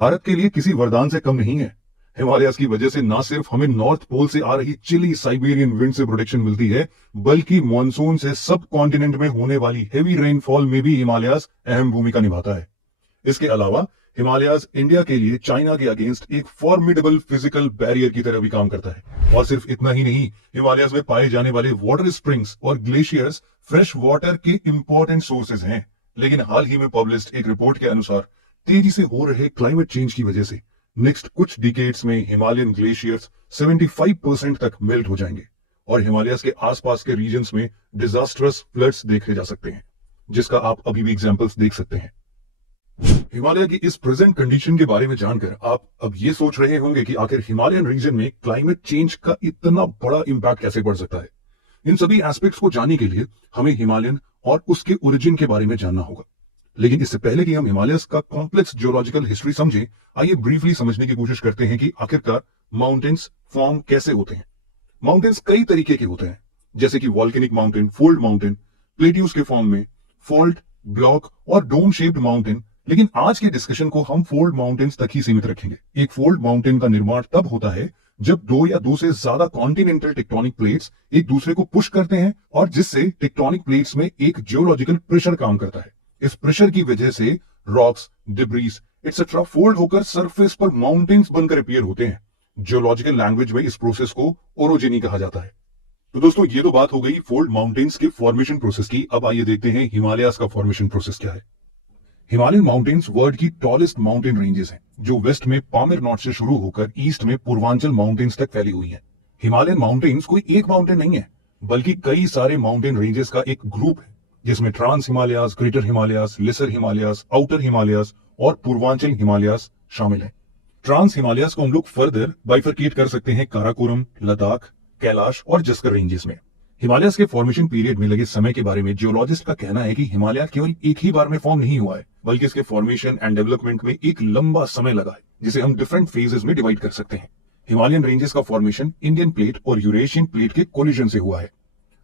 भारत के लिए किसी वरदान से कम नहीं है। हिमालयास की वजह से ना सिर्फ हमें नॉर्थ पोल से आ रही चिली साइबेरियन विंड से प्रोटेक्शन मिलती है, बल्कि मॉनसून से सब कॉन्टिनेंट में होने वाली हेवी रेनफॉल में भी हिमालयास अहम भूमिका निभाता है। इसके अलावा हिमालयास इंडिया के लिए चाइना के अगेंस्ट एक फॉर्मिडेबल फिजिकल बैरियर की तरह भी काम करता है। और सिर्फ इतना ही नहीं, हिमालयास में पाए जाने वाले वाटर स्प्रिंग्स और ग्लेशियर्स फ्रेश वाटर के इंपॉर्टेंट सोर्सेज हैं। लेकिन हाल ही में पब्लिश्ड एक रिपोर्ट के अनुसार तेजी से हो रहे क्लाइमेट चेंज की वजह से नेक्स्ट कुछ डिकेड्स में हिमालयन ग्लेशियर्स 75% तक मेल्ट हो जाएंगे और हिमालयस के आसपास के रीजन्स में डिजास्टरस फ्लड्स देखे जा सकते हैं, जिसका आप अभी भी एग्जांपल्स देख सकते हैं। हिमालय की इस प्रेजेंट कंडीशन के बारे में जानकर आप अब ये सोच रहे होंगे कि आखिर हिमालयन रीजन में क्लाइमेट चेंज का इतना बड़ा इंपैक्ट कैसे पड़ सकता है। इन सभी एस्पेक्ट्स को जानने के लिए हमें हिमालयन और उसके ओरिजिन के बारे में जानना होगा। लेकिन इससे पहले कि हम हिमालयस का कॉम्प्लेक्स जियोलॉजिकल हिस्ट्री समझें, आइए ब्रीफली समझने की कोशिश करते हैं कि आखिरकार माउंटेन्स फॉर्म कैसे होते हैं। माउंटेन्स कई तरीके के होते हैं, जैसे कि volcanic mountain, fold mountain, plateaus के फॉर्म में, फॉल्ट, ब्लॉक और डोम शेप्ड माउंटेन। लेकिन आज के डिस्कशन को हम फोल्ड माउंटेन्स तक ही सीमित रखेंगे। एक फोल्ड माउंटेन का निर्माण तब होता है जब दो या दो से ज्यादा कॉन्टिनेंटल टेक्टोनिक प्लेट्स एक दूसरे को पुश करते हैं और जिससे टेक्टोनिक प्लेट्स में एक जियोलॉजिकल प्रेशर काम करता है। इस प्रेशर की वजह से रॉक्स, डिब्रीज एक्सेट्रा फोल्ड होकर सरफेस पर माउंटेन्स बनकर अपीयर होते हैं। जियोलॉजिकल लैंग्वेज में इस प्रोसेस को ओरोजेनी कहा जाता है। तो दोस्तों, ये तो बात हो गई फोल्ड माउंटेन्स के फॉर्मेशन प्रोसेस की। अब आइए देखते हैं हिमालयास का फॉर्मेशन प्रोसेस क्या है। हिमालयन माउंटेन्स वर्ल्ड की टॉलेस्ट माउंटेन रेंजेस हैं, जो वेस्ट में पामिर नॉट से शुरू होकर ईस्ट में पूर्वांचल माउंटेन्स तक फैली हुई हैं। हिमालयन माउंटेन्स कोई एक माउंटेन नहीं है, बल्कि कई सारे माउंटेन रेंजेस का एक ग्रुप है, जिसमें trans Himalayas, greater Himalayas, lesser Himalayas, outer Himalayas और पूर्वांचल हिमालयास शामिल है। ट्रांस हिमालयास को हम लोग फर्दर बाइफरकेट कर सकते हैं काराकोरम, लद्दाख, कैलाश और जस्कर रेंजेस में। हिमालयास के फॉर्मेशन पीरियड में लगे समय के बारे में जियोलॉजिस्ट का कहना है कि हिमालय केवल एक ही बार में फॉर्म नहीं हुआ है, बल्कि इसके फॉर्मेशन एंड डेवलपमेंट में एक लंबा समय लगा है, जिसे हम डिफरेंट फेजेस में डिवाइड कर सकते हैं। हिमालयन रेंजेस का फॉर्मेशन इंडियन प्लेट और यूरेशियन प्लेट के कोलिजन से हुआ है।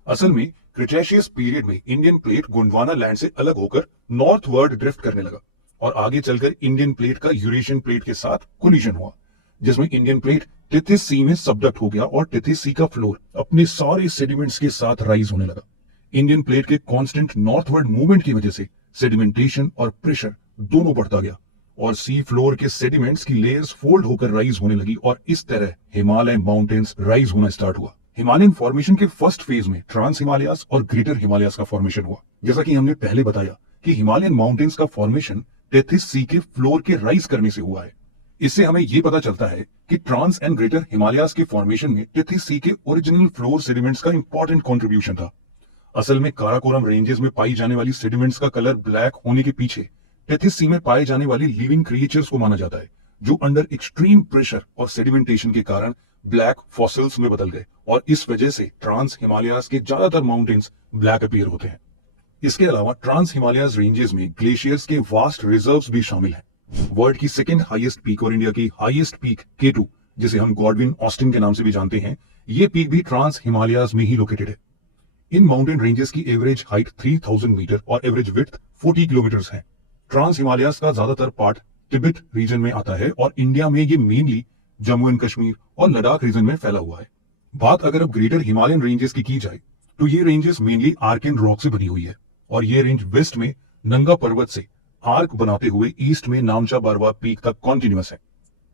असल में क्रिटेशियस पीरियड में इंडियन प्लेट गोंडवाना लैंड से अलग होकर नॉर्थवर्ड ड्रिफ्ट करने लगा और आगे चलकर इंडियन प्लेट का यूरेशियन प्लेट के साथ कोलिजन हुआ, जिसमें इंडियन प्लेट टेथिस सी में सबडक्ट हो गया और टेथिस सी का फ्लोर अपने सारे सेडिमेंट्स के साथ राइज होने लगा। इंडियन प्लेट के कांस्टेंट नॉर्थवर्ड मूवमेंट की वजह से सेडिमेंटेशन और प्रेशर दोनों बढ़ता गया और सी फ्लोर के सेडिमेंट्स की लेयर्स फोल्ड होकर राइज होने लगी और इस तरह हिमालय माउंटेन्स राइज होना स्टार्ट हुआ। हिमालयन फॉर्मेशन के फर्स्ट फेज में ट्रांस हिमालयास और ग्रेटर हिमालयास का फॉर्मेशन हुआ। जैसा कि हमने पहले बताया कि हिमालयन माउंटेन्स का फॉर्मेशन टेथिस सी के फ्लोर के राइज करने से हुआ है। इससे हमें यह पता चलता है कि ट्रांस एंड ग्रेटर हिमालयास के फॉर्मेशन में टेथिस सी के ओरिजिनल फ्लोर सेडिमेंट्स का इंपॉर्टेंट कंट्रीब्यूशन था। असल में काराकोरम रेंजेस में पाई जाने वाली सेडिमेंट्स का कलर ब्लैक होने के पीछे टेथिस सी में पाए जाने वाली लिविंग क्रिएचर्स को माना जाता है, जो अंडर एक्सट्रीम प्रेशर और सेडिमेंटेशन के कारण ब्लैक फॉसिल्स में बदल गए और इस वजह से ट्रांस हिमालयास के ज्यादातर माउंटेन्स ब्लैक अपीयर होते हैं। इसके अलावा ट्रांस हिमालयास रेंजेस में ग्लेशियर्स के वास्ट रिजर्व्स भी शामिल हैं। वर्ल्ड की सेकंड हाईएस्ट पीक और इंडिया की हाईएस्ट पीक K2, जिसे हम गॉडविन ऑस्टिन के नाम से भी जानते हैं, ये पीक भी ट्रांस हिमालयास में ही लोकेटेड है। इन माउंटेन रेंजेस की एवरेज हाइट 3000 मीटर और एवरेज विड्थ 40 किलोमीटर है। ट्रांस हिमालयास का ज्यादातर पार्ट तिब्बत रीजन में आता है और इंडिया में ये मेनली जम्मू एंड कश्मीर और लद्दाख रीजन में फैला हुआ है। बात अगर अब ग्रेटर हिमालयन रेंजेस की जाए तो ये ranges mainly arc and rock से बनी हुई है और ये रेंज वेस्ट में नंगा पर्वत से आर्क बनाते हुए ईस्ट में नामचा बारवा पीक तक कॉन्टिन्यूअस है।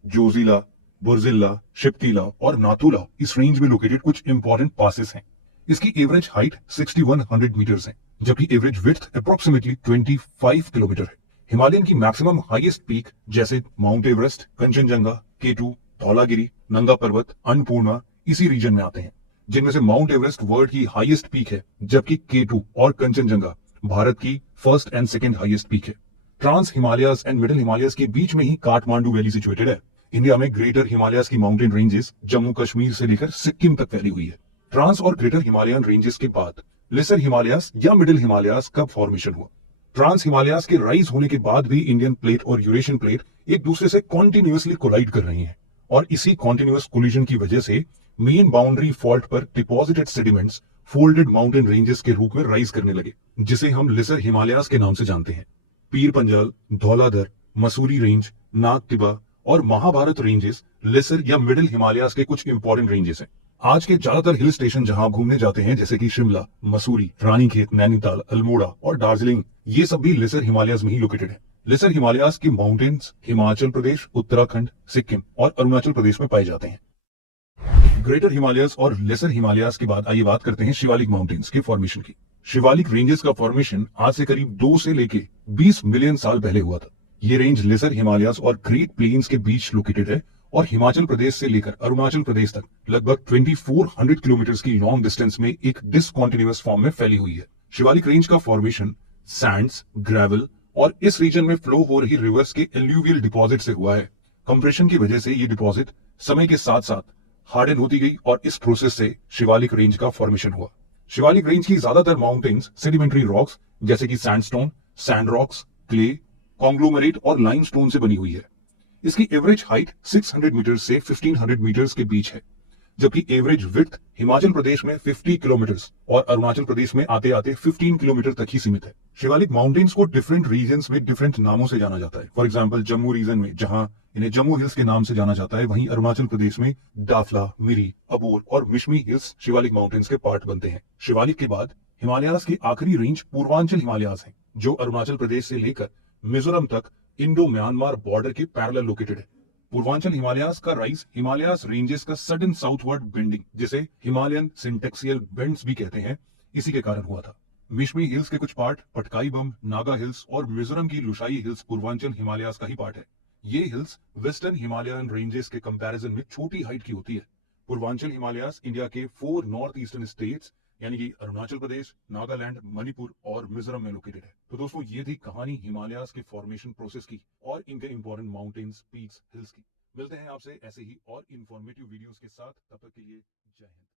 जोजिला, बुर्जिल्ला, शिप्कीला और नाथुला इस रेंज में लोकेटेड कुछ इंपॉर्टेंट पासेस हैं। इसकी एवरेज हाइट 6100 मीटर्स है, जबकि एवरेज विड्थ अप्रोक्सीमेटली 25 किलोमीटर है। हिमालयन की मैक्सिमम हाईएस्ट पीक जैसे mount Everest, Kanchenjunga, K2, Dhaulagiri, नंगा पर्वत, अन्नपूर्णा इसी रीजन में आते हैं, जिनमें से माउंट एवरेस्ट वर्ल्ड की हाईएस्ट पीक है, जबकि K2 और कंचनजंगा भारत की first and second highest peak है। Trans Himalayas and middle Himalayas के बीच में ही काठमांडू वैली सिचुएटेड है। इंडिया में ग्रेटर हिमालयास की माउंटेन रेंजेस जम्मू कश्मीर से लेकर सिक्किम तक फैली हुई है। ट्रांस और ग्रेटर हिमालयन रेंजेस के बाद लेसर हिमालयास या मिडिल हिमालयास का फॉर्मेशन हुआ। ट्रांस हिमालयास के राइज होने के बाद भी इंडियन प्लेट और यूरेशियन प्लेट एक दूसरे से कॉन्टिन्यूअसली कोलाइड कर रही हैं और इसी कॉन्टिन्यूअस कोलिजन की वजह से मेन बाउंड्री फॉल्ट पर deposited sediments folded mountain ranges के रूप में राइज करने लगे, जिसे हम लेसर हिमालयास के नाम से जानते हैं। पीर पंजाल, धौलाधर, मसूरी रेंज, नाग टिब्बा और महाभारत रेंजेस लेसर या मिडिल हिमालयाज के कुछ इंपॉर्टेंट रेंजेस हैं। आज के ज्यादातर हिल स्टेशन जहां आप घूमने जाते हैं जैसे कि शिमला, मसूरी, रानीखेत, नैनीताल, अल्मोड़ा और दार्जिलिंग, ये सब भी लेसर हिमालयाज में ही लोकेटेड है। लेसर हिमालयाज के माउंटेन्स हिमाचल प्रदेश, उत्तराखंड, सिक्किम और अरुणाचल प्रदेश में पाए जाते हैं। ग्रेटर हिमालयस और लेसर हिमालयाज के बाद आइए बात करते हैं शिवालिक माउंटेन्स के फॉर्मेशन की। शिवालिक रेंजेस का फॉर्मेशन आज से करीब 2 से लेके 20 मिलियन साल पहले हुआ था। ये रेंज लेसर हिमालयाज और ग्रेट प्लेन्स के बीच लोकेटेड है और हिमाचल प्रदेश से लेकर अरुणाचल प्रदेश तक लगभग 2400 किलोमीटर की लॉन्ग डिस्टेंस में एक डिसकॉन्टिन्यूअस फॉर्म में फैली हुई है। शिवालिक रेंज का फॉर्मेशन सैंड्स, ग्रेवल और इस रीजन में फ्लो हो रही रिवर्स के एल्यूवियल डिपॉजिट से हुआ है। कंप्रेशन की वजह से ये डिपॉजिट समय के साथ साथ हार्डन होती गई और इस प्रोसेस से शिवालिक रेंज का फॉर्मेशन हुआ। शिवालिक रेंज की ज्यादातर माउंटेन्स सेडिमेंट्री रॉक्स जैसे कि sandstone, sand rocks, clay, conglomerate और लाइमस्टोन से बनी हुई है। इसकी एवरेज हाइट 600 मीटर से 1500 मीटर्स के बीच है, जबकि एवरेज विड्थ हिमाचल प्रदेश में 50 किलोमीटर और अरुणाचल प्रदेश में आते आते 15 किलोमीटर तक ही सीमित है। शिवालिक माउंटेन्स को डिफरेंट रीजन्स में डिफरेंट नामों से जाना जाता है। फॉर एग्जांपल जम्मू रीजन में जहां इन्हें जम्मू हिल्स के नाम से जाना जाता है, वहीं अरुणाचल प्रदेश में दाफला, मिरी, अबोर और मिशमी हिल्स शिवालिक माउंटेन्स के पार्ट बनते हैं। शिवालिक के बाद हिमालयाज की आखिरी रेंज पूर्वांचल हिमालयाज है, जो अरुणाचल प्रदेश से लेकर मिजोरम तक इंडो म्यांमार बॉर्डर के पैरेलल लोकेटेड है। पूर्वांचल हिमालयाज का राइज हिमालयाज रेंजेस का सडन साउथवर्ड बेंडिंग, जिसे हिमालयन सिंटेक्सियल बेंड्स भी कहते हैं, इसी के कारण हुआ था। मिशमी हिल्स के कुछ पार्ट पटकाई बम, नागा हिल्स और मिजोरम की लुशाई हिल्स पूर्वांचल हिमालयाज का ही पार्ट है। ये हिल्स वेस्टर्न हिमालयन रेंजेस के कंपैरिजन में छोटी हाइट की होती है। पूर्वांचल हिमालयाज इंडिया के 4 नॉर्थ ईस्टर्न स्टेट्स यानी कि अरुणाचल प्रदेश, नागालैंड, मणिपुर और मिजोरम में लोकेटेड है। तो दोस्तों, ये थी कहानी हिमालयाज के फॉर्मेशन प्रोसेस की और इनके इंपॉर्टेंट माउंटेन्स, पीक्स, हिल्स की। मिलते हैं आपसे ऐसे ही और इंफॉर्मेटिव वीडियोस के साथ, तब तक के लिए जय हिंद।